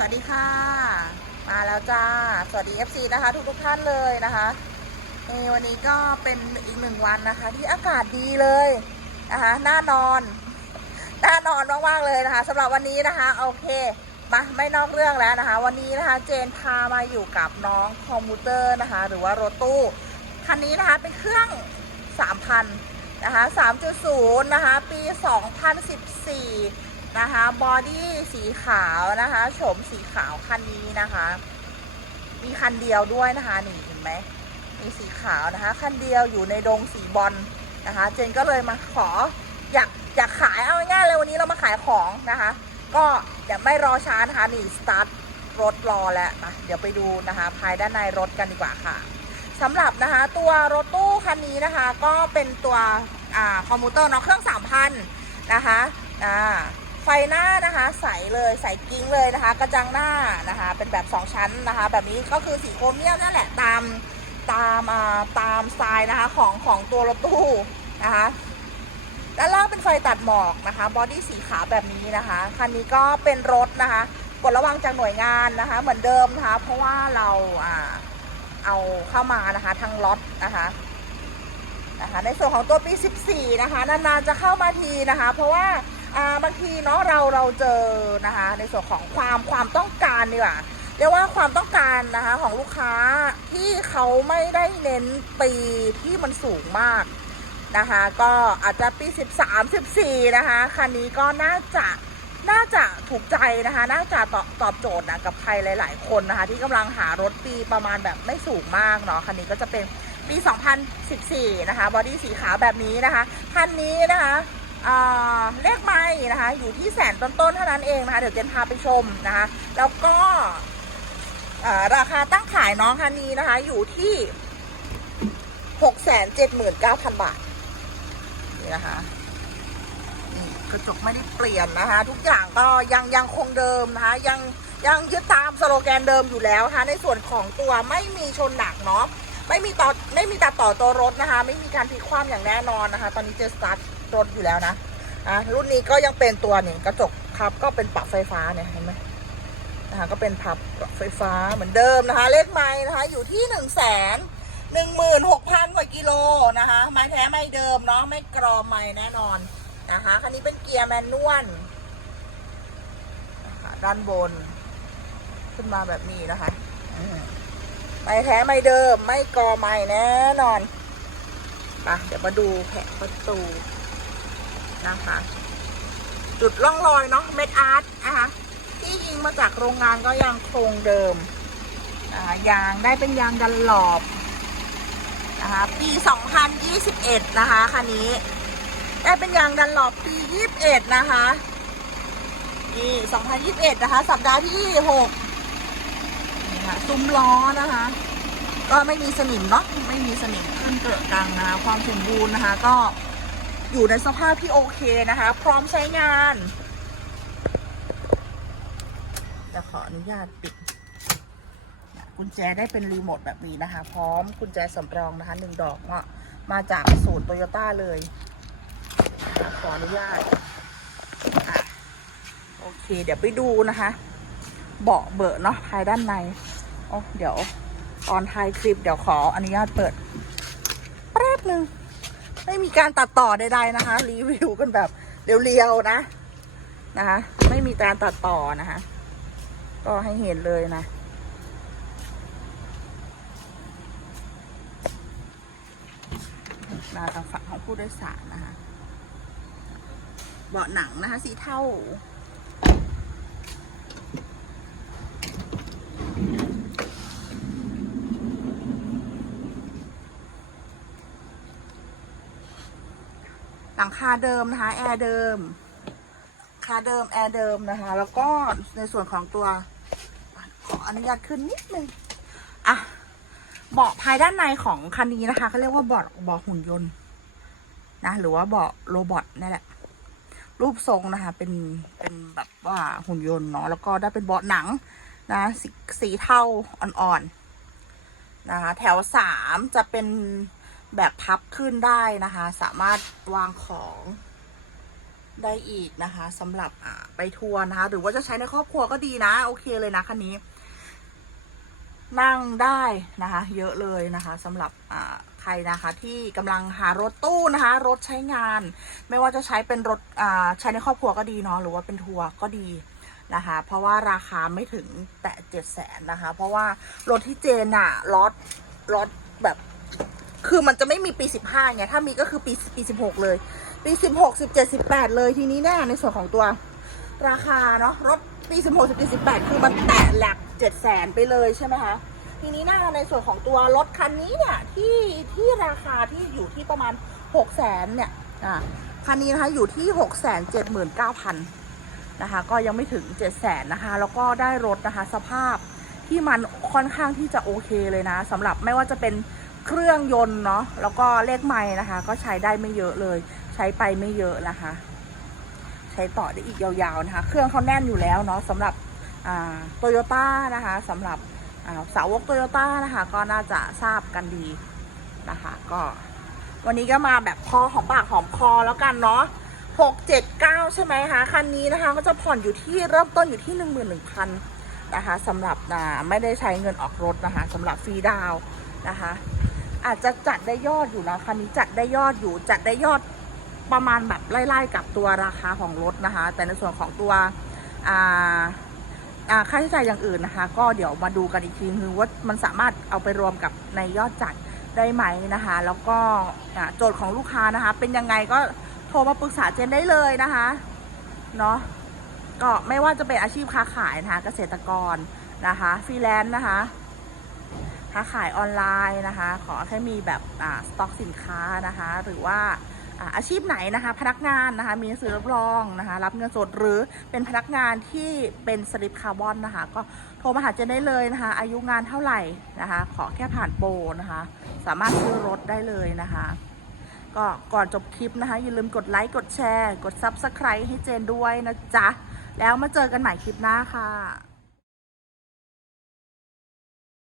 สวัสดีค่ะ มาแล้วจ้า สวัสดี FC นะคะ ทุกทุกท่านเลยนะคะนี่วันนี้ก็เป็นอีกหนึ่งวันนะคะ ที่อากาศดีเลยนะคะน่านอนน่านอนมากๆเลยนะคะสำหรับวันนี้นะคะ โอเคมาไม่นอกเรื่องแล้วนะคะ วันนี้นะคะเจนพามาอยู่กับน้องคอมพิวเตอร์นะคะ หรือว่ารถตู้คันนี้นะคะเป็นเครื่อง 3,000 นะคะ 3.0 นะคะ ปี 2014 นะคะบอดี้สีขาวนะคะโฉมสีขาวคันนี้นะคะ มีคันเดียวด้วยนะคะนี่เห็นไหมมีสีขาวนะคะคันเดียวอยู่ในดงสีบอลนะคะ เจนก็เลยมาขออยากอยากขายเอาง่ายเลยวันนี้เรามาขายของนะคะ ก็อย่าไม่รอช้านะคะนี่สตาร์ทรถรอแล้วนะเดี๋ยวไปดูนะคะ ภายด้านในรถกันดีกว่าค่ะสำหรับนะคะตัวรถตู้คันนี้นะคะ ก็เป็นตัวอ่าคอมพิวเตอร์เนาะเครื่อง3,000นะคะอ่า ไฟหน้านะคะ ใสเลยใสกิ้งเลยนะคะ กระจังหน้านะคะ เป็นแบบ 2 ชั้นนะคะ แบบนี้ก็คือสีโครเมียมนั่นแหละตามตามอ่าตามสไตล์นะคะของของตัวรถตู้นะคะด้านล่างเป็นไฟตัดหมอกนะคะบอดี้สีขาวแบบนี้นะคะคันนี้ก็เป็นรถนะคะกดระวังจากหน่วยงานนะคะ เหมือนเดิมนะคะ เพราะว่าเราอ่าเอาเข้ามานะคะทางล็อตนะคะนะคะ ในส่วนของตัวปี 14 นะคะนานๆจะเข้ามาทีนะคะ เพราะว่าอ่า บางทีเนาะเราเราเจอนะคะ ในส่วนของความความต้องการดีกว่าเรียกว่าความต้องการนะคะของลูกค้าที่เขาไม่ได้เน้นปีที่มันสูงมากนะคะ ก็อาจจะปี 13 14 นะคะคันนี้ก็น่าจะน่าจะถูกใจนะคะ น่าจะตอบตอบโจทย์นะกับใครหลาย ๆ คนนะคะ ที่กำลังหารถปีประมาณแบบไม่สูงมากเนาะคันนี้ก็จะเป็นปี 2014 นะคะบอดี้สีขาวแบบนี้นะคะ คันนี้นะคะ เลขไม้นะคะ อยู่ที่แสนต้นๆเท่านั้นเองนะคะเดี๋ยวเจนพาไปชมนะคะ แล้วก็ราคาตั้งขายน้องคันนี้นะคะ อยู่ที่หกแสนเจ็ดหมื่นเก้าพันบาทนี่นะคะนี่กระจกไม่ได้เปลี่ยนนะคะ ทุกอย่างก็ยังยังคงเดิมนะคะ ยังยังยึดตามสโลแกนเดิมอยู่แล้วนะคะในส่วนของตัวไม่มีชนหนักเนาะไม่มีต่อไม่มีตัดต่อตัวรถนะคะ ไม่มีการพลิกคว่ำอย่างแน่นอนนะคะ ตอนนี้เจอสตาร์ท รถอยู่แล้วนะอะรุ่นนี้ก็ยังเป็นตัวนี่กระจกพับก็เป็นปรับไฟฟ้าเนี่ยเห็นไหมนะคะก็เป็นพับไฟฟ้าเหมือนเดิมนะคะ เลขไม้นะคะ อยู่ที่หนึ่งแสนหนึ่งหมื่นหกพันกว่ากิโลนะคะ ไม้แท้ไม่เดิมเนาะไม่กรอมไม่แน่นอนนะคะคันนี้เป็นเกียร์แมนนวลนะคะด้านบน ขึ้นมาแบบนี้นะคะไม้แท้ไม่เดิมไม่กรอไม่แน่นอนไปเดี๋ยวมาดูแผงประตู นะคะ จุดร่องรอยเนาะเม็ดอาร์ตนะคะที่ยิงมาจากโรงงานก็ยังโครงเดิมนะคะยางได้เป็นยางดันหลอบนะคะปี 2021 นะคะคันนี้ ได้เป็นยางดันหลอบปี 21 นะคะนี่2021 นะคะ สัปดาห์ที่6นี่ค่ะซุ้มล้อนะคะ ก็ไม่มีสนิมเนาะไม่มีสนิมขึ้นเกลอะกังนะคะความสมบูรณ์นะคะ ก็ อยู่ในสภาพที่โอเคนะคะ พร้อมใช้งานจะขออนุญาตปิดกุญแจได้เป็นรีโมทแบบนี้นะคะ พร้อมกุญแจสำรองนะคะหนึ่งดอกเนาะมาจากศูนย์โตโยต้าเลย ขออนุญาตอโอเค เดี๋ยวไปดูนะคะ เบาะเบอะเนาะภายด้านในโอ้เดี๋ยวตอนท้ายคลิปเดี๋ยวขออนุญาตเปิดแป๊บหนึ่ง ไม่มีการตัดต่อใดๆนะคะ รีวิวกันแบบเรียวๆนะนะคะ ไม่มีการตัดต่อนะคะ ก็ให้เห็นเลยนะมาทางฝั่งของผู้โดยสารนะคะ เบาะหนังนะคะ สีเทา หลังคาเดิมนะคะแอร์เดิมคาเดิมแอร์เดิมนะคะ แล้วก็ในส่วนของตัว ขออนุญาตขึ้นนิดนึงอะเบาะภายด้านในของคันนี้นะคะเขาเรียกว่าเบาะเบาะหุ่นยนต์นะหรือว่าเบาะโรบอทนี่แหละ รูปทรงนะคะ เป็นเป็นแบบว่าหุ่นยนต์เนาะแล้วก็ได้เป็นเบาะหนังนะสสีเทาอ่อนๆนะคะแถวสามจะเป็น แบบพับขึ้นได้นะคะ สามารถวางของได้อีกนะคะสำหรับไปทัวร์นะคะ หรือว่าจะใช้ในครอบครัวก็ดีนะ โอเคเลยนะคันนี้ นั่งได้นะคะ เยอะเลยนะคะสำหรับใครนะคะ ที่กำลังหารถตู้นะคะ รถใช้งาน ไม่ว่าจะใช้เป็นรถใช้ในครอบครัวก็ดีเนาะหรือว่าเป็นทัวร์ก็ดีนะคะ เพราะว่าราคาไม่ถึงแตะเจ็ดแสนนะคะ เพราะว่ารถที่เจนอะรถรถแบบ คือมันจะไม่มีปีสิบห้าไงถ้ามีก็คือปีปีสิบหกเลย ปีสิบหกสิบเจ็ดสิบแปดเลยทีนี้แน่ในส่วนของตัว ราคาเนาะรถปีสิบหกสิบเจ็ดสิบแปดคือมันแตะหลักเจ็ดแสนไปเลยใช่ไหมคะทีนี้หน้าในส่วนของตัวรถคันนี้เนี่ยที่ที่ราคาที่อยู่ที่ประมาณหกแสนเนี่ยอ่าคันนี้นะคะอยู่ที่หกแสนเจ็ดหมื่นเก้าพันนะคะก็ยังไม่ถึงเจ็ดแสนนะคะแล้วก็ได้รถนะคะสภาพที่มันค่อนข้างที่จะโอเคเลยนะสำหรับไม่ว่าจะเป็น เครื่องยนต์เนาะแล้วก็เลขไม้นะคะ ก็ใช้ได้ไม่เยอะเลย ใช้ไปไม่เยอะนะคะ ใช้ต่อได้อีกยาวๆนะคะ เครื่องเขาแน่นอยู่แล้วเนาะสำหรับโตโยต้านะคะสำหรับาสาวกโตโยต้านะคะ ก็น่าจะทราบกันดีนะคะ ก็วันนี้ก็มาแบบพอหอมปากหอมคอแล้วกันเนาะหกเจ็ดเก้าใช่ไหมคะคันนี้นะคะ ก็จะผ่อนอยู่ที่เริ่มต้นอยู่ที่หนึ่งหมื่นหนึ่งพันนะคะสำหรับไม่ได้ใช้เงินออกรถนะคะสำหรับฟรีดาวนะคะ อาจจะจัดได้ยอดอยู่นะคันนี้จัดได้ยอดอยู่ จัดได้ยอดประมาณแบบไล่ๆกับตัวราคาของรถนะคะ แต่ในส่วนของตัวค่าใช้จ่ายอย่างอื่นนะคะ ก็เดี๋ยวมาดูกันอีกทีนึงว่ามันสามารถเอาไปรวมกับในยอดจัดได้ไหมนะคะ แล้วก็โจทย์ของลูกค้านะคะ เป็นยังไงก็โทรมาปรึกษาเจนได้เลยนะคะเนาะก็ไม่ว่าจะเป็นอาชีพค้าขายนะคะ เกษตรกรนะคะฟรีแลนซ์นะคะ ค้าขายออนไลน์นะคะ ขอแค่มีแบบสต็อกสินค้านะคะ หรือว่าอาชีพไหนนะคะ พนักงานนะคะ มีหนังสือรับรองนะคะ รับเงินสดหรือเป็นพนักงานที่เป็นสลิปคาร์บอนนะคะ ก็โทรมาหาเจนได้เลยนะคะ อายุงานเท่าไหร่นะคะ ขอแค่ผ่านโปรนะคะ สามารถซื้อรถได้เลยนะคะก็ก่อนจบคลิปนะคะ อย่าลืมกดไลค์กดแชร์ กด Subscribe ให้เจนด้วยนะจ๊ะ แล้วมาเจอกันใหม่คลิปหน้าค่ะ